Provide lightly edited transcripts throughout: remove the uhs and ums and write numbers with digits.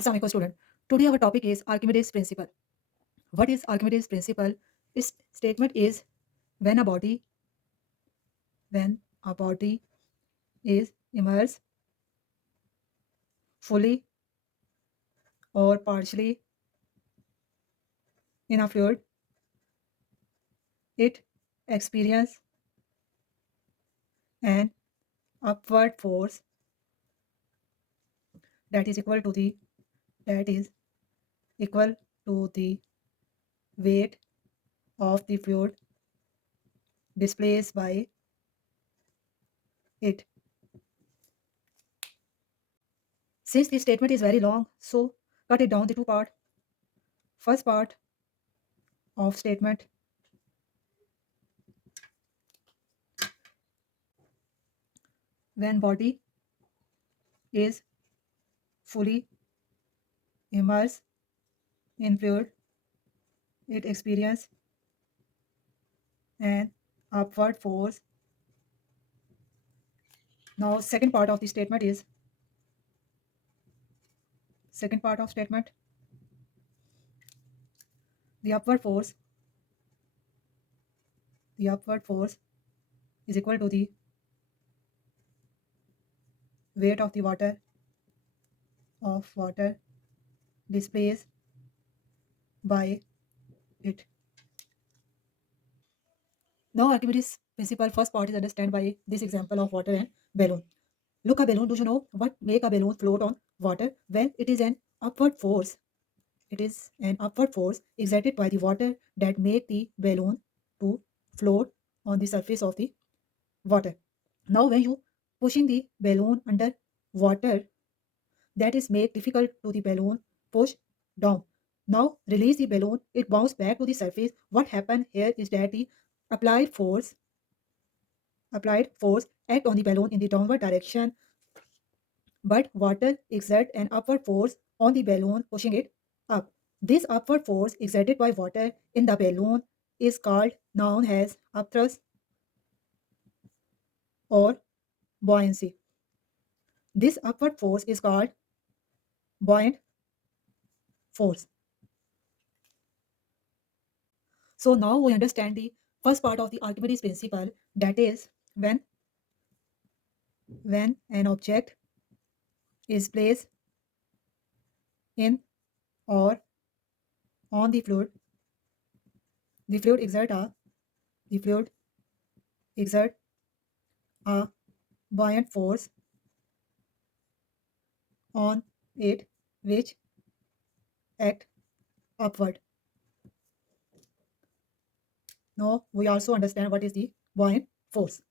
Assalamualaikum student. Today our topic is Archimedes principle. What is Archimedes principle? Its statement is when a body when a body is immersed fully or partially in a fluid, it experiences an upward force that is equal to the that is equal to the weight of the fluid displaced by it. Since the statement is very long, so cut it down to two parts. First part of statement: when body is fully immersed in fluid, it experiences an upward force. Now, second part of statement: the upward force, the upward force is equal to the weight of water displaced by it. Now, Archimedes principle first part is understood by this example of water and balloon. Look a balloon. Do you know what make a balloon float on water? Well, it is an upward force. It is an upward force exerted by the water that make the balloon to float on the surface of the water. Now, when you pushing the balloon under water, that is make difficult to the balloon push down. Now, release the balloon, it bounce back to the surface. What happened here is that the applied force applied force act on the balloon in the downward direction, but water exert an upward force on the balloon pushing it up. This upward force exerted by water in the balloon is called known as upthrust or buoyancy. This upward force is called buoyant force. So now we understand the first part of the Archimedes principle, that is when an object is placed in or on the fluid the fluid exert a buoyant force on it which act upward. Now we also understand what is the buoyant force.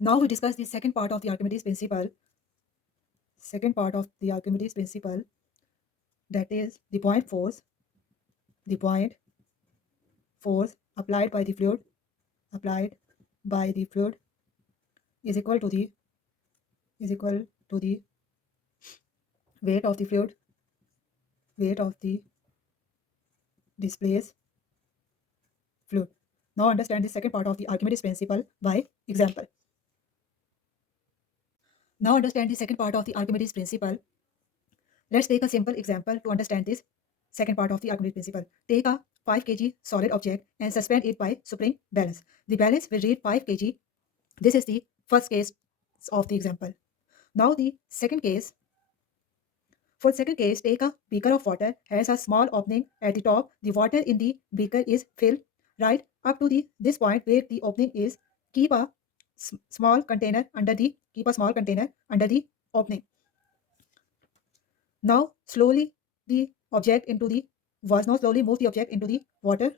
Now we discuss the second part of the Archimedes principle. Second part of the Archimedes principle, that is the buoyant force. The buoyant force applied by the fluid is equal to the weight of the fluid, weight of the displaced fluid. Now understand the second part of the Archimedes principle by example. Now understand the second part of the Archimedes principle. Let's take a simple example to understand this second part of the Archimedes principle. Take a 5 kg solid object and suspend it by spring balance. The balance will read 5 kg. This is the first case of the example. Now the second case. For the second case, take a beaker of water, has a small opening at the top. The water in the beaker is filled right up to this point where the opening is. Keep a small container under the opening. Now slowly the object into the was now slowly move the object into the water.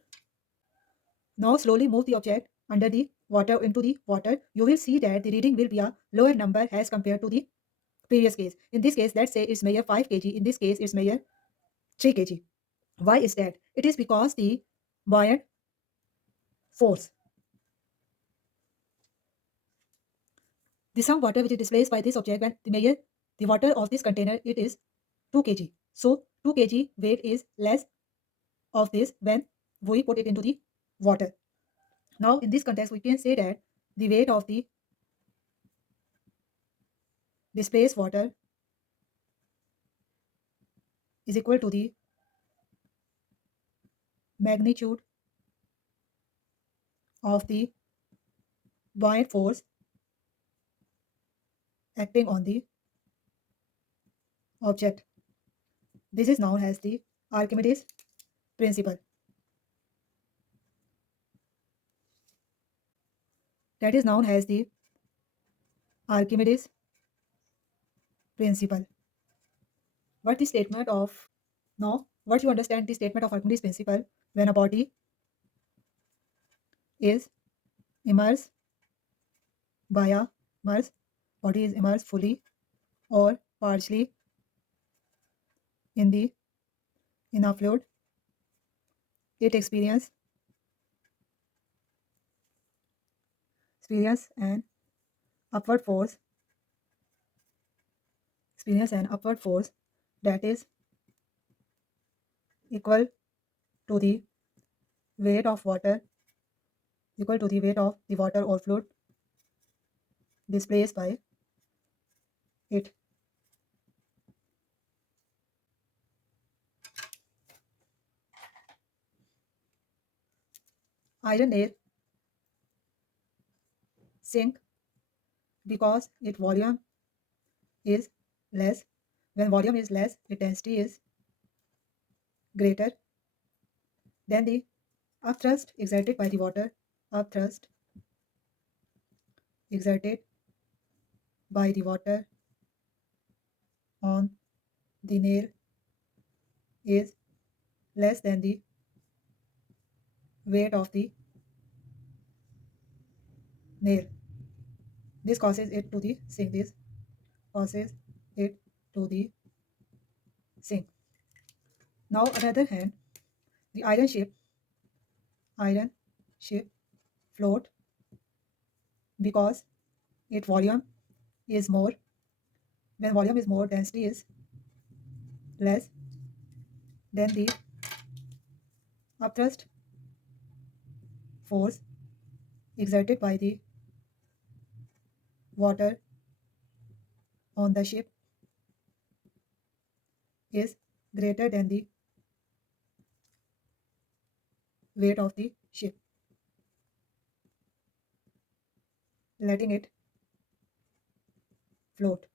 Now slowly move the object under the water into the water. You will see that the reading will be a lower number as compared to the previous case. In this case, let's say it's measure 5 kg. In this case, it's measure 3 kg. Why is that? It is because the buoyant force, the some water which is displaced by this object when the measure the water of this container, it is 2 kg. So 2 kg weight is less of this when we put it into the water. Now in this context, we can say that the weight of the displaced water is equal to the magnitude of the buoyant force acting on the object. This is known as the Archimedes principle. That is known as the Archimedes principle. What the statement of now? What you understand the statement of Archimedes principle when a body is immersed by a immersed body is immersed fully or partially in the in a fluid, it experience an upward force experience an upward force that is equal to the weight of water equal to the weight of the water or fluid displaced by it. Iron air sink because its volume is less. When volume is less, its density is greater than the upthrust exerted by the water. Upthrust exerted by the water on the nail is less than the weight of the nail. This causes it to the sink. This causes it to the sink. Now, on the other hand, the iron ship float because its volume is more. When volume is more, density is less than the upthrust force exerted by the water on the ship is greater than the weight of the ship, letting it float.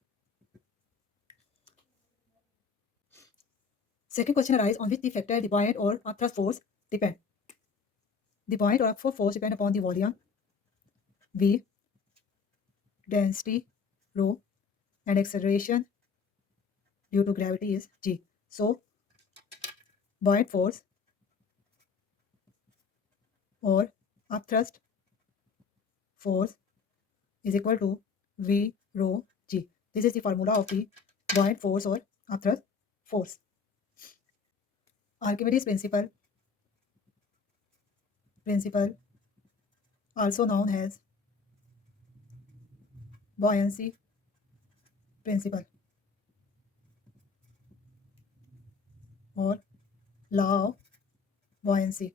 Second question arises on which the factor the buoyant or upthrust force depend. The buoyant or upward force depend upon the volume V, density rho, and acceleration due to gravity is G. So, buoyant force or upthrust force is equal to V rho G. This is the formula of the buoyant force or upthrust force. Archimedes principle also known as buoyancy principle or law of buoyancy.